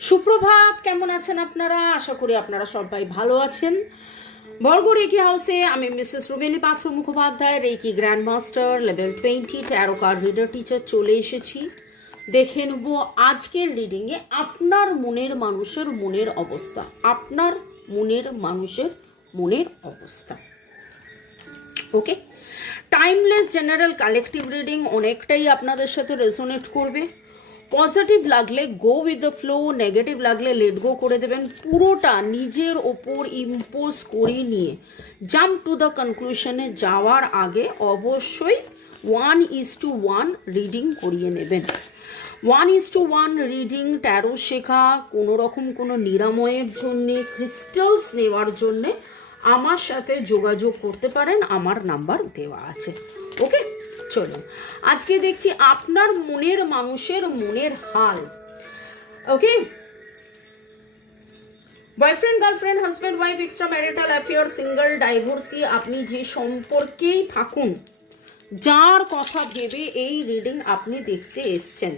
সুপ্রভাত, কেমন আছেন আপনারা? আশা করি আপনারা সবাই ভালো আছেন। বরগড় রেকি হাউসে আমি Mrs Rubeli Patra Mukhopadhyay reiki grand master level twenty tarot card reader teacher চলে এসেছি। দেখে নেব আজকের রিডিংয়ে আপনার মনের মানুষের মনের অবস্থা। আপনার মনের মানুষের মনের অবস্থা। Okay? Timeless general collective reading অনেকটাই আপনাদের সাথে রেজোনেট করবে। পজিটিভ লাগলে go with the flow negative লাগলে লেট গো করে দেবেন। পুরোটা নিজের ওপর ইম্পোজ করে নিয়ে জাম্প টু দ্য কনক্লুশনে যাওয়ার আগে অবশ্যই one is to one reading করিয়ে নেবেন। One is to one reading tarot শেখা, কোনো রকম কোনো নিরাময়ের জন্যে ক্রিস্টালস নেওয়ার জন্যে আমার সাথে যোগাযোগ করতে পারেন। আমার নাম্বার দেওয়া আছে। ওকে চলুন। আজকে দেখছি আপনার মনের মানুষের মনের হাল। Okay boyfriend girlfriend husband wife extra marital affair single divorcee আপনি যে সম্পর্কেই থাকুন, যার কথা ভেবে এই রিডিং আপনি দেখতে এসছেন।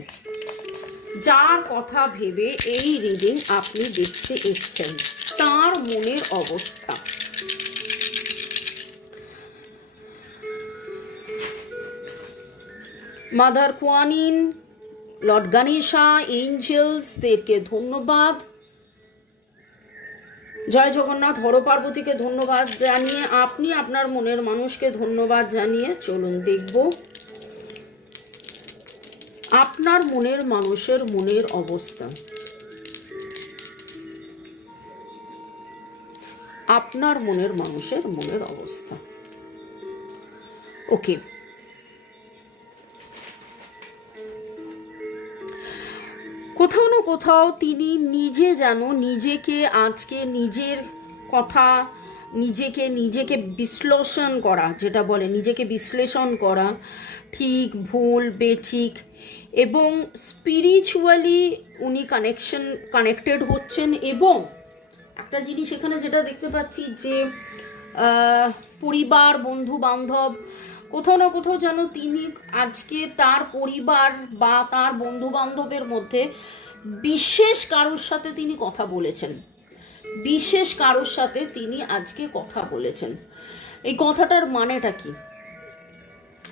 যার কথা ভেবে এই রিডিং আপনি দেখতে এসছেন। তার মনের অবস্থা। Mother Kwan Yin, lord Ganesha এঞ্জেলসদেরকে ধন্যবাদ। জয় জগন্নাথ হর পার্বতীকে ধন্যবাদ জানিয়ে আপনি আপনার মনের মানুষকে ধন্যবাদ জানিয়ে চলুন দেখব। আপনার মনের মানুষের মনের অবস্থা। আপনার মনের মানুষের মনের অবস্থা। ওকে কোথাও তিনি নিজে যেন নিজেকে আজকে নিজের কথা, নিজেকে নিজেকে বিশ্লেষণ করা, যেটা বলে নিজেকে বিশ্লেষণ করা ঠিক, ভুল, বেঠিক এবং স্পিরিচুয়ালি উনি কানেকশন কানেক্টেড হচ্ছেন এবং একটা জিনিস এখানে যেটা দেখতে পাচ্ছি যে পরিবার বন্ধু বান্ধব কোথাও না কোথাও যেন তিনি আজকে তার পরিবার বা তার বন্ধু বান্ধবের মধ্যে বিশেষ কারোর সাথে তিনি কথা বলেছেন। বিশেষ কারোর সাথে তিনি আজকে কথা বলেছেন। এই কথাটার মানেটা কি?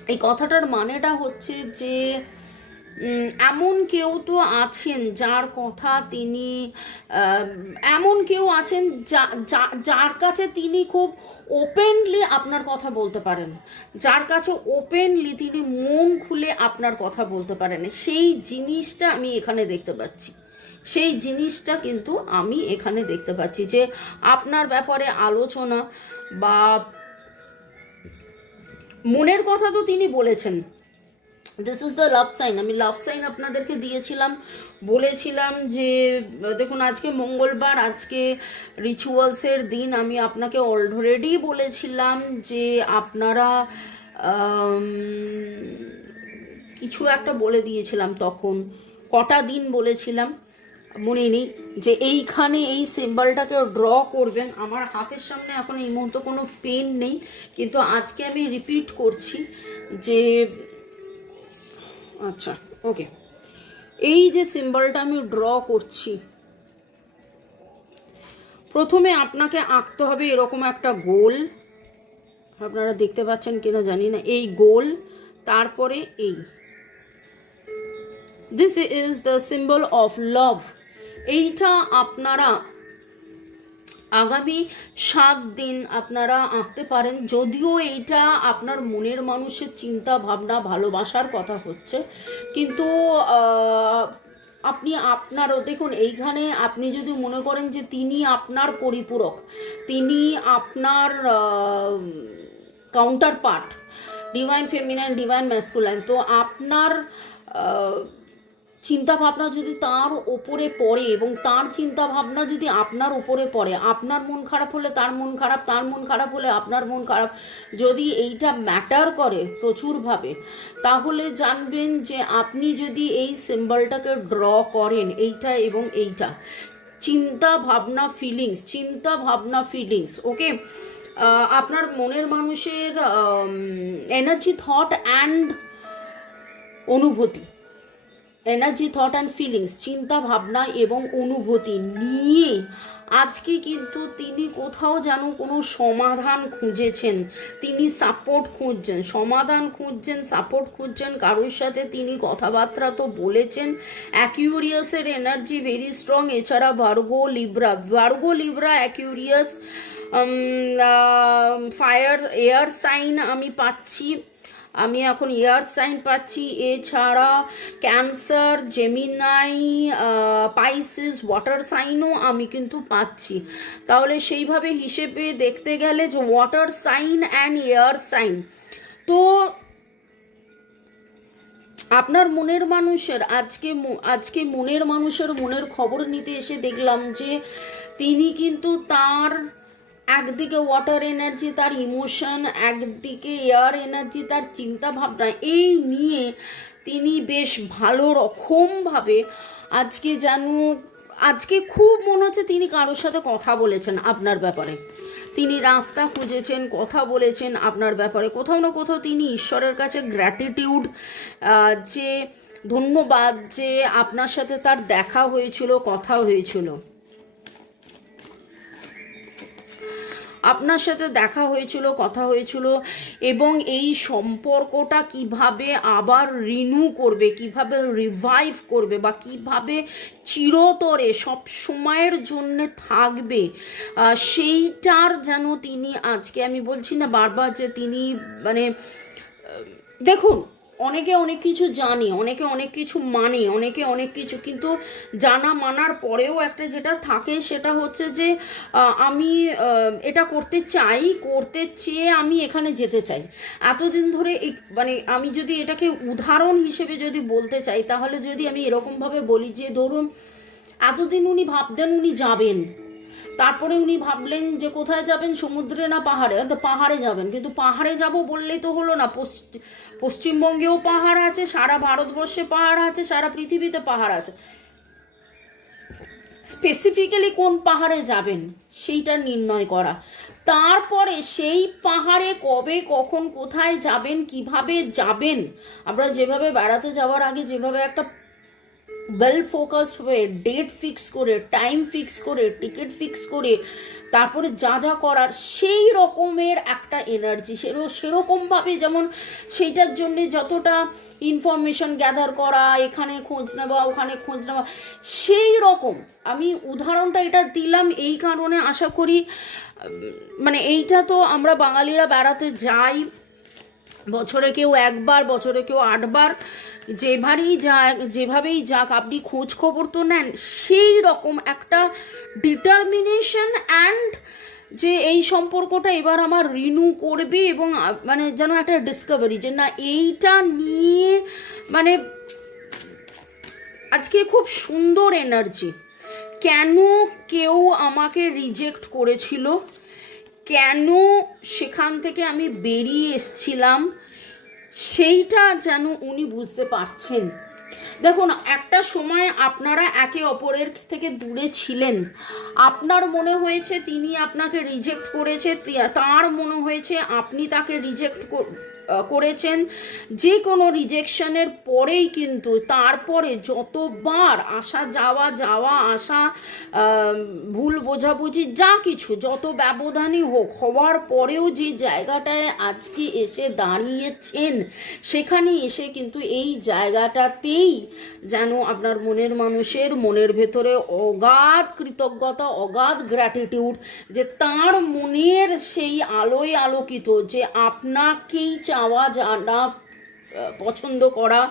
এই কথাটার মানেটা হচ্ছে যে এমন কেউ তো আছেন যার কথা তিনি এমন কেউ আছেন যার কাছে তিনি খুব ওপেনলি আপনার কথা বলতে পারেন। যার কাছে ওপেনলি তিনি মন খুলে আপনার কথা বলতে পারেন। সেই জিনিসটা আমি এখানে দেখতে পাচ্ছি। সেই জিনিসটা কিন্তু আমি এখানে দেখতে পাচ্ছি যে আপনার ব্যাপারে আলোচনা বা মনের কথা তো তিনি বলেছেন। This is the love sign আমি লাভ সাইন আপনাদেরকে দিয়েছিলাম। বলেছিলাম যে, দেখুন, আজকে মঙ্গলবার, আজকে রিচুয়ালসের দিন। আমি আপনাকে অলরেডি বলেছিলাম যে, আপনারা কিছু একটা বলে দিয়েছিলাম তখন। কটা দিন বলেছিলাম। মনে নেই যে, এইখানে এই সিম্বলটাকে ড্র করবেন। আমার হাতের সামনে এখন এই মুহূর্তে কোনো পেন নেই। কিন্তু আজকে আমি রিপিট করছি যে আচ্ছা ওকে এই যে সিম্বলটা আমি ড্র করছি, প্রথমে আপনাকে আঁকতে হবে এরকম একটা গোল। আপনারা দেখতে পাচ্ছেন কিনা জানি না, এই গোল, তারপরে এই। This is the symbol of love এইটা আপনারা আগামী সাত দিন আপনারা আঁকতে পারেন। যদিও এইটা আপনার মনের মানুষের চিন্তা ভাবনা ভালোবাসার কথা হচ্ছে। কিন্তু আপনি আপনারও দেখুন, এইখানে আপনি যদি মনে করেন যে তিনি আপনার পরিপূরক, তিনি আপনার counterpart divine feminine divine masculine তো আপনার চিন্তা ভাবনা যদি তার ওপরে পড়ে এবং তার চিন্তা ভাবনা যদি আপনার ওপরে পড়ে, আপনার মন খারাপ হলে তার মন খারাপ, তার মন খারাপ হলে আপনার মন খারাপ, যদি এইটা ম্যাটার করে প্রচুরভাবে, তাহলে জানবেন যে আপনি যদি এই সিম্বলটাকে ড্র করেন এইটা এবং এইটা চিন্তা ভাবনা ফিলিংস চিন্তা ভাবনা ফিলিংস ওকে আপনার মনের মানুষের এনার্জি থট অ্যান্ড অনুভূতি। এনার্জি থট অ্যান্ড ফিলিংস চিন্তা, ভাবনা এবং অনুভূতি নিয়ে আজকে কিন্তু তিনি কোথাও যেন কোনো সমাধান খুঁজেছেন। তিনি সাপোর্ট খুঁজছেন, সমাধান খুঁজছেন সাপোর্ট খুঁজছেন, কারোর সাথে তিনি কথাবার্তা তো বলেছেন। অ্যাকিউরিয়াসের এনার্জি ভেরি স্ট্রং এছাড়া Virgo Libra Virgo Libra Aquarius fire air sign আমি পাচ্ছি। আমি এখন এয়ার সাইন পাচ্ছি। এছাড়া ক্যান্সার, জেমিনাই পাইসিস, ওয়াটার সাইনও আমি কিন্তু পাচ্ছি। তাহলে সেইভাবে হিসেবে দেখতে গেলে যে water sign and air sign. তো আপনার মনের মানুষের, আজকে আজকে মনের মানুষের মনের খবর নিতে এসে দেখলাম যে তিনি কিন্তু তার একদিকে ওয়াটার এনার্জি তার ইমোশন একদিকে এয়ার এনার্জি তার চিন্তা ভাবনা এই নিয়ে তিনি বেশ ভালো রকমভাবে আজকে যেন আজকে খুব মনে হচ্ছে তিনি কারোর সাথে কথা বলেছেন আপনার ব্যাপারে। তিনি রাস্তা খুঁজেছেন, কথা বলেছেন আপনার ব্যাপারে। কোথাও না কোথাও তিনি ঈশ্বরের কাছে গ্র্যাটিটিউড যে ধন্যবাদ, যে আপনার সাথে তার দেখা হয়েছিল, কথা হয়েছিল। আপনার সাথে দেখা হয়েছিল, কথা হয়েছিল এবং এই সম্পর্কটা কীভাবে আবার রিনিউ করবে, কীভাবে রিভাইভ করবে বা কীভাবে চিরতরে সব সময়ের জন্য থাকবে সেইটার যেন তিনি আজকে আমি বলছি না বারবার যে তিনি মানে দেখুন অনেকে অনেক কিছু জানে, অনেকে অনেক কিছু মানে অনেকে অনেক কিছু, কিন্তু জানা মানার পরেও একটা যেটা থাকে সেটা হচ্ছে যে আমি এটা করতে চাই, করতে চেয়ে আমি এখানে যেতে চাই। এতদিন ধরে মানে আমি যদি এটাকে উদাহরণ হিসেবে যদি বলতে চাই, তাহলে যদি আমি এরকমভাবে বলি যে, ধরুন, এতদিন উনি ভাবতেন উনি যাবেন। তারপরে উনি ভাবলেন যে কোথায় যাবেন? সমুদ্রে না পাহাড়ে? তো পাহাড়ে যাবেন। কিন্তু পাহাড়ে যাব বললেই তো হলো না। পশ্চিমবঙ্গেও পাহাড় আছে, সারা ভারতবর্ষে পাহাড় আছে, সারা পৃথিবীতে পাহাড় আছে। স্পেসিফিক্যালি কোন পাহাড়ে যাবেন? সেইটা নির্ণয় করা। তারপরে সেই পাহাড়ে কবে, কখন, কোথায় যাবেন, কীভাবে যাবেন? আমরা যেভাবে বেড়াতে যাওয়ার আগে যেভাবে একটা ওয়েল ফোকাসড হয়ে ডেট ফিক্স করে টাইম ফিক্স করে টিকিট ফিক্স করে, তারপরে যা যা করার, সেই রকমের একটা এনার্জি সেরো সেরকমভাবে যেমন সেইটার জন্যে যতটা ইনফরমেশন গ্যাদার করা, এখানে খোঁজ নেওয়া, ওখানে খোঁজ নেওয়া, সেই রকম। আমি উদাহরণটা এটা দিলাম এই কারণে আশা করি মানে এইটা তো আমরা বাঙালিরা বেড়াতে যাই বছরে কেউ একবার, বছরে কেউ আটবার যেভাবেই যাক যেভাবেই যাক, আপনি খোঁজ খবর তো নেন, সেই রকম একটা ডিটারমিনেশন অ্যান্ড যে এই সম্পর্কটা এবার আমার রিনিউ করবে এবং মানে যেন একটা ডিসকভারি যে না, এইটা নিয়ে মানে আজকে খুব সুন্দর এনার্জি কেন কেউ আমাকে রিজেক্ট করেছিল? কেন সেখান থেকে আমি বেরিয়ে এসছিলাম, সেইটা যেন উনি বুঝতে পারছেন। দেখুন, একটা সময় আপনারা একে অপরের থেকে দূরে ছিলেন। আপনার মনে হয়েছে তিনি আপনাকে রিজেক্ট করেছে তার মনে হয়েছে আপনি তাকে রিজেক্ট করেছেন, যে কোনো রিজেকশনের পরেই কিন্তু তারপরে যতবার আসা যাওয়া যাওয়া আসা ভুল বোঝাবুঝি যা কিছু, যত ব্যবধানই হোক, হওয়ার পরেও যে জায়গাটায় আজকে এসে দাঁড়িয়েছেন, সেখানে এসে কিন্তু এই জায়গাটাতেই যেন আপনার মনের মানুষের মনের ভেতরে অগাধ কৃতজ্ঞতা, অগাধ গ্র্যাটিটিউড যে তার মনের সেই আলোয় আলোকিত, যে আপনাকেই চাওয়া জানা আহ, পছন্দ করা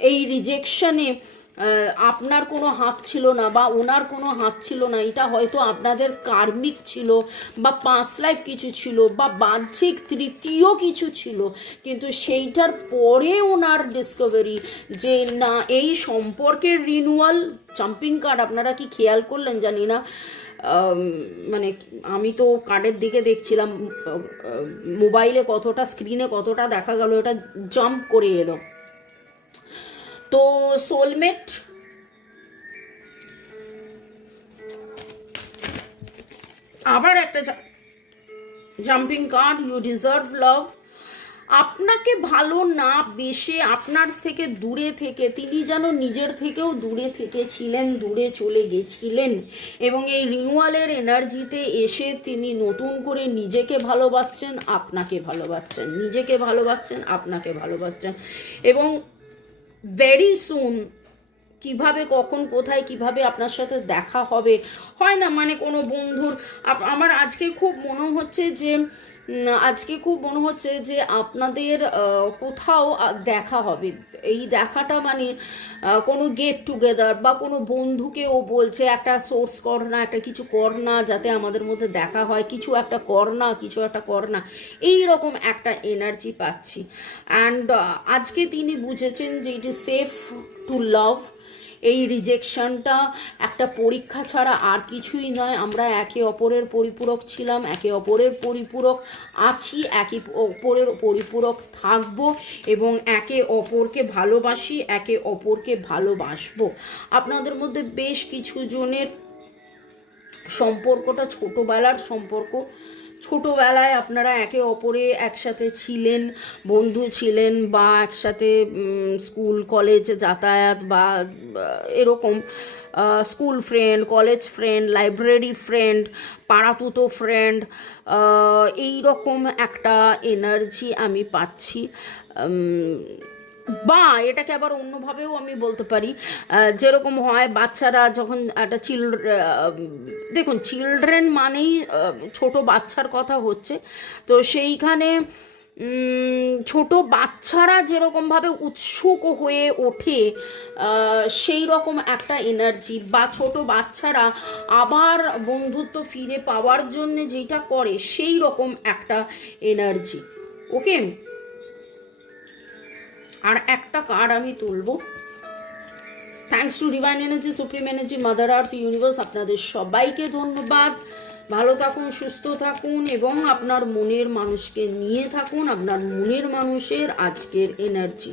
এই রিজেকশনে আপনার কোনো হাত ছিল না বা ওনার কোনো হাত ছিল না এটা হয়তো আপনাদের কার্মিক ছিল বা পাঁচ লাইফ কিছু ছিল বা বাহ্যিক তৃতীয় কিছু ছিল কিন্তু সেইটার পরে ওনার ডিসকভারি যে না এই সম্পর্কের রিনুয়াল জাম্পিং কার্ড আপনারা কি খেয়াল করলেন জানি না মানে আমি তো কার্ডের দিকে দেখছিলাম মোবাইলে কতটা, স্ক্রিনে কতটা দেখা গেল, এটা জাম্প করে এলো। তো সোলমেট আবার একটা jumping card you deserve love আপনাকে ভালো না বেশে আপনার থেকে দূরে থেকে, তিনি যেন নিজের থেকেও দূরে থেকে ছিলেন দূরে চলে গেছিলেন এবং এই রিনুয়ালের এনার্জিতে এসে তিনি নতুন করে নিজেকে ভালোবাসছেন, আপনাকে ভালোবাসছেন, নিজেকে ভালোবাসছেন, আপনাকে ভালোবাসছেন এবং ভেরি সুন কীভাবে, কখন, কোথায়, কীভাবে আপনার সাথে দেখা হবে, হয় না মানে কোনো বন্ধুর আমার আজকে খুব মনে হচ্ছে যে আজকে খুব মনে হচ্ছে যে আপনাদের কোথাও দেখা হবে। এই দেখাটা মানে কোনো গেট টুগেদার বা কোনো বন্ধুকে ও বলছে, একটা সোর্স কর না, একটা কিছু কর না, যাতে আমাদের মধ্যে দেখা হয়। কিছু একটা কর না, কিছু একটা কর না। এই রকম একটা এনার্জি পাচ্ছি। অ্যান্ড আজকে তিনি বুঝেছেন যে it is safe to love এই রিজেকশনটা একটা পরীক্ষা ছাড়া আর কিছুই নয়। আমরা একে অপরের পরিপূরক ছিলাম, একে অপরের পরিপূরক আছি, একে অপরের পরিপূরক থাকব এবং একে অপরকে ভালোবাসি, একে অপরকে ভালোবাসবো। আপনাদের মধ্যে বেশ কিছু জনের সম্পর্কটা ছোটোবেলার সম্পর্ক। ছোটোবেলায় আপনারা একে অপরে একসাথে ছিলেন, বন্ধু ছিলেন বা একসাথে স্কুল, কলেজ যাতায়াত বা এরকম school friend college friend library friend পাড়াতুতো friend এই রকম একটা এনার্জি আমি পাচ্ছি। বা এটাকে আবার অন্যভাবেও আমি বলতে পারি যেরকম হয় বাচ্চারা যখন একটা চিল দেখুন চিলড্রেন মানেই ছোট বাচ্চার কথা হচ্ছে। তো সেইখানে ছোট বাচ্চারা যেরকমভাবে উৎসুক হয়ে ওঠে সেই রকম একটা এনার্জি বা ছোট বাচ্চারা আবার বন্ধুত্ব ফিরে পাওয়ার জন্য যেটা করে সেই রকম একটা এনার্জি ওকে আর একটা কার্ড আমি তুলব। Thanks to divine energy supreme energy mother earth universe আপনাদের সবাইকে ধন্যবাদ। ভালো থাকুন, সুস্থ থাকুন এবং আপনার মনের মানুষকে নিয়ে থাকুন, আপনার মনের মানুষের আজকের energy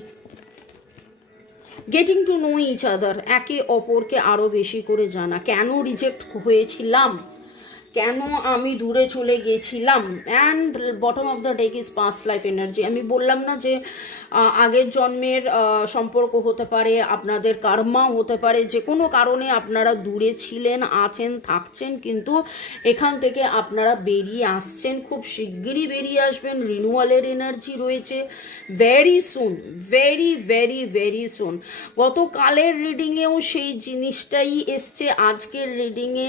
getting to know each other একে অপরকে আরও বেশি করে জানা। কেন রিজেক্ট হয়েছিলাম? কেন আমি দূরে চলে গেছিলাম? And bottom of the deck is past life energy আমি বললাম না যে আগের জন্মের সম্পর্ক হতে পারে, আপনাদের কার্মা হতে পারে, যে কোনো কারণে আপনারা দূরে ছিলেন, আছেন, থাকছেন, কিন্তু এখান থেকে আপনারা বেরিয়ে আসছেন, খুব শিগগিরই বেরিয়ে আসবেন রিনুয়ালের এনার্জি রয়েছে very soon very very very soon গতকালের রিডিংয়েও সেই জিনিসটাই এসছে, আজকের রিডিংয়ে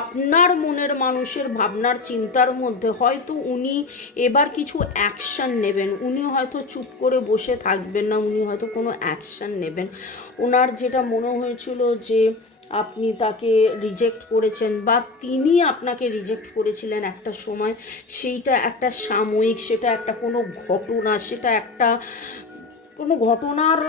আপনার মনের মানুষের ভাবনার চিন্তার মধ্যে, হয়তো উনি এবার কিছু অ্যাকশন নেবেন। উনি হয়তো চুপ করে বসে থাকবেন না, উনি হয়তো কোনো অ্যাকশন নেবেন। ওনার যেটা মনে হয়েছিল যে আপনি তাকে রিজেক্ট করেছেন বা তিনি আপনাকে রিজেক্ট করেছিলেন একটা সময়, সেইটা একটা সাময়িক, সেটা একটা কোনো ঘটনা, সেটা একটা কোনো ঘটনার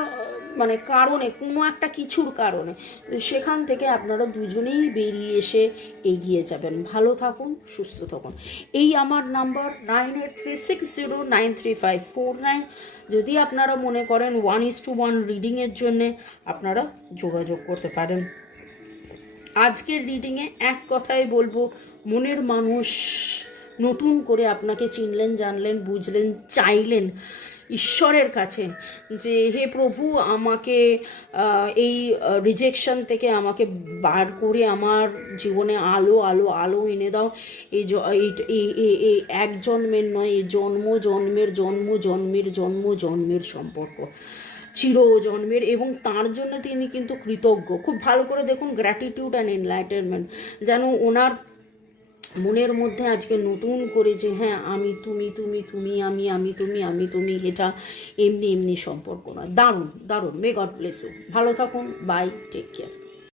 মানে কারণে, কোনো একটা কিছুর কারণে, সেখান থেকে আপনারা দুজনেই বেরিয়ে এসে এগিয়ে যাবেন। ভালো থাকুন, সুস্থ থাকুন। এই আমার number nine eight three six zero nine three five four nine. যদি আপনারা মনে করেন ওয়ান ইস টু ওয়ান রিডিংয়ের জন্যে আপনারা যোগাযোগ করতে পারেন। আজকের রিডিংয়ে এক কথাই বলব, মনের মানুষ নতুন করে আপনাকে চিনলেন, জানলেন, বুঝলেন, চাইলেন ঈশ্বরের কাছে যে, হে প্রভু, আমাকে এই রিজেকশন থেকে আমাকে বার করে আমার জীবনে আলো আলো আলো এনে দাও। এই এই- এক জন্মের নয়, এই জন্ম, জন্মের জন্ম জন্মের জন্ম, জন্মের সম্পর্ক। চির জন্মের। এবং তার জন্য তিনি কিন্তু কৃতজ্ঞ। খুব ভালো করে দেখুন গ্র্যাটিটিউড অ্যান্ড এনলাইটেনমেন্ট যেন ওনার মনের মধ্যে আজকে নতুন করে যে হ্যাঁ আমি, তুমি তুমি তুমি, আমি আমি, তুমি আমি, তুমি, এটা এমনি এমনি সম্পর্ক না দারুণ দারুণ। মে গড ব্লেস ইউ ভালো থাকুন। Bye take care